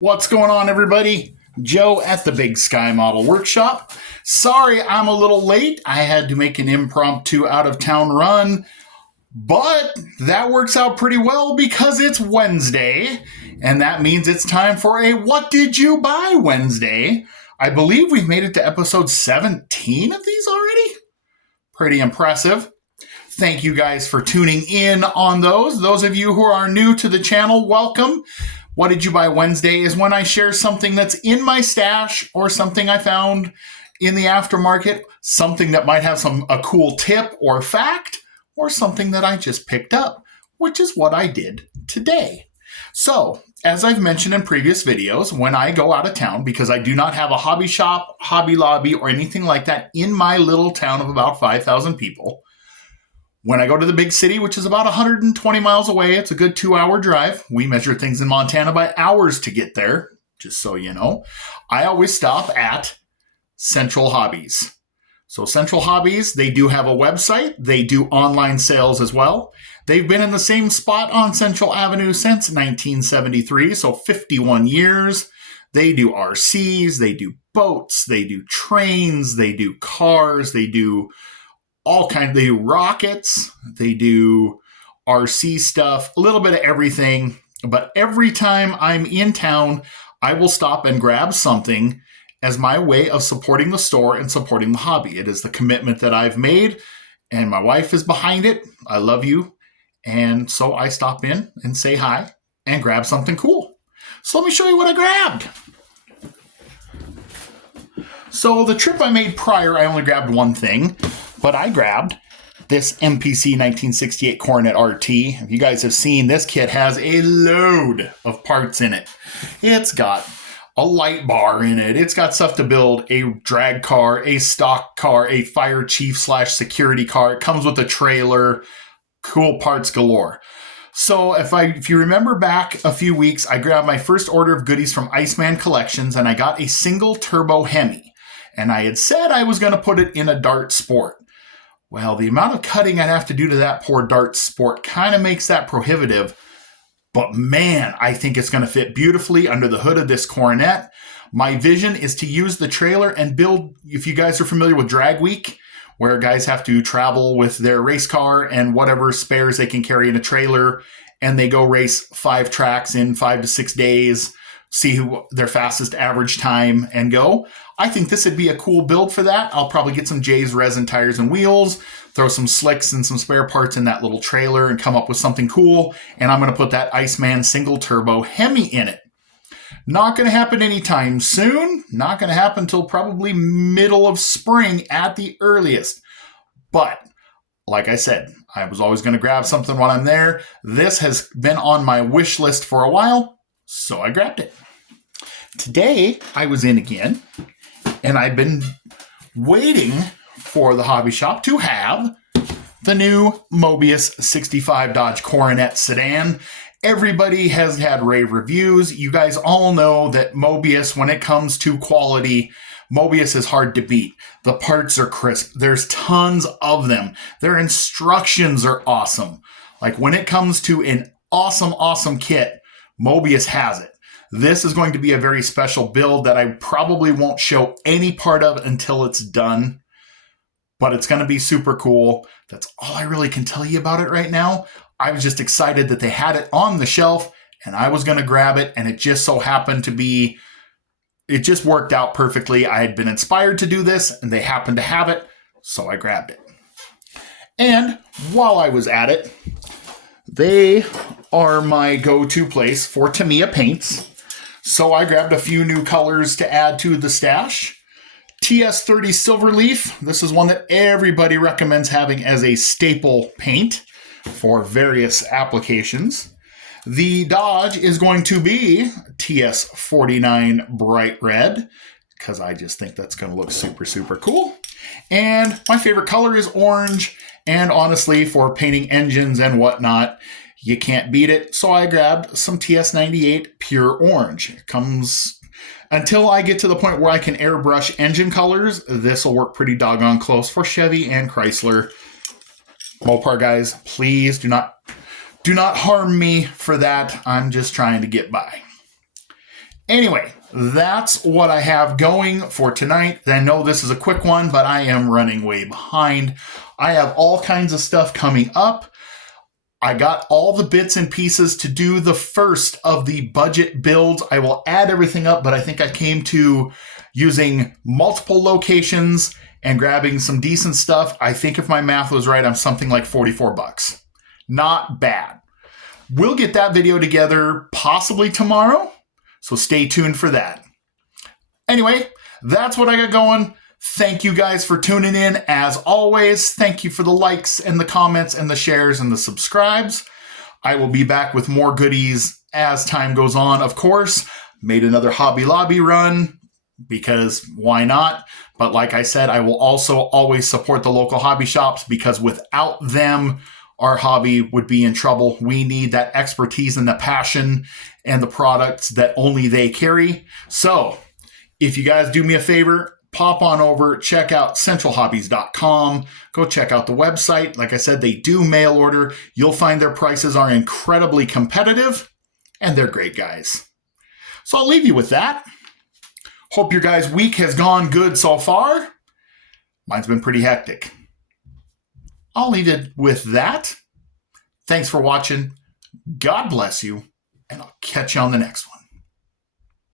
What's going on, everybody? Joe at the Big Sky Model Workshop. Sorry I'm a little late. I had to make an impromptu out-of-town run, but that works out pretty well because it's Wednesday, and that means it's time for a What Did You Buy Wednesday. I believe we've made it to episode 17 of these already. Pretty impressive. Thank you guys for tuning in on those. Those of you who are new to the channel, welcome. What Did You Buy Wednesday is when I share something that's in my stash or something I found in the aftermarket, something that might have a cool tip or fact, or something that I just picked up, which is what I did today. So, as I've mentioned in previous videos, when I go out of town, because I do not have a hobby shop, Hobby Lobby, or anything like that in my little town of about 5,000 people, when I go to the big city, which is about 120 miles away, it's a good 2-hour drive. We measure things in Montana by hours to get there, just so you know. I always stop at Central Hobbies. So Central Hobbies, they do have a website. They do online sales as well. They've been in the same spot on Central Avenue since 1973, so 51 years. They do RCs, they do boats, they do trains, they do cars, they do all kinds. They do rockets, they do RC stuff, a little bit of everything. But every time I'm in town, I will stop and grab something as my way of supporting the store and supporting the hobby. It is the commitment that I've made, and my wife is behind it. I love you. And so I stop in and say hi and grab something cool. So let me show you what I grabbed. So the trip I made prior, I only grabbed one thing. But I grabbed this MPC 1968 Coronet RT. If you guys have seen, this kit has a load of parts in it. It's got a light bar in it. It's got stuff to build a drag car, a stock car, a fire chief / security car. It comes with a trailer. Cool parts galore. So if you remember back a few weeks, I grabbed my first order of goodies from Iceman Collections, and I got a single turbo Hemi. And I had said I was going to put it in a Dart Sport. Well, the amount of cutting I'd have to do to that poor Dart Sport kind of makes that prohibitive. But man, I think it's going to fit beautifully under the hood of this Coronet. My vision is to use the trailer and build, if you guys are familiar with Drag Week, where guys have to travel with their race car and whatever spares they can carry in a trailer, and they go race 5 tracks in 5 to 6 days, see who their fastest average time and go. I think this would be a cool build for that. I'll probably get some J's resin tires and wheels, throw some slicks and some spare parts in that little trailer and come up with something cool. And I'm going to put that Iceman single turbo Hemi in it. Not going to happen anytime soon. Not going to happen until probably middle of spring at the earliest. But like I said, I was always going to grab something while I'm there. This has been on my wish list for a while, so I grabbed it. Today, I was in again, and I've been waiting for the hobby shop to have the new Mobius 65 Dodge Coronet sedan. Everybody has had rave reviews. You guys all know that Mobius, when it comes to quality, Mobius is hard to beat. The parts are crisp. There's tons of them. Their instructions are awesome. Like when it comes to an awesome kit, Mobius has it. This is going to be a very special build that I probably won't show any part of until it's done, but it's going to be super cool. That's all I really can tell you about it right now. I was just excited that they had it on the shelf and I was going to grab it, and it just so happened to be, it just worked out perfectly. I had been inspired to do this and they happened to have it, so I grabbed it. And while I was at it, they are my go-to place for Tamiya paints. So I grabbed a few new colors to add to the stash. TS30 Silverleaf. This is one that everybody recommends having as a staple paint for various applications. The Dodge is going to be TS49 Bright Red, because I just think that's going to look super cool. And my favorite color is orange. And honestly, for painting engines and whatnot, you can't beat it. So I grabbed some TS98 Pure Orange. It comes, until I get to the point where I can airbrush engine colors, this will work pretty doggone close for Chevy and Chrysler. Mopar guys, please do not harm me for that. I'm just trying to get by. Anyway, that's what I have going for tonight. I know this is a quick one, but I am running way behind. I have all kinds of stuff coming up. I got all the bits and pieces to do the first of the budget builds. I will add everything up, but I think I came to using multiple locations and grabbing some decent stuff. I think if my math was right, I'm something like $44. Not bad. We'll get that video together possibly tomorrow, so stay tuned for that. Anyway, that's what I got going. Thank you guys for tuning in. As always, thank you for the likes and the comments and the shares and the subscribes. I will be back with more goodies as time goes on. Of course, made another Hobby Lobby run because why not? But like I said, I will also always support the local hobby shops because without them, our hobby would be in trouble. We need that expertise and the passion and the products that only they carry. So if you guys do me a favor, pop on over, check out centralhobbies.com. Go check out the website. Like I said, they do mail order. You'll find their prices are incredibly competitive, and they're great guys. So I'll leave you with that. Hope your guys' week has gone good so far. Mine's been pretty hectic. I'll leave it with that. Thanks for watching. God bless you, and I'll catch you on the next one.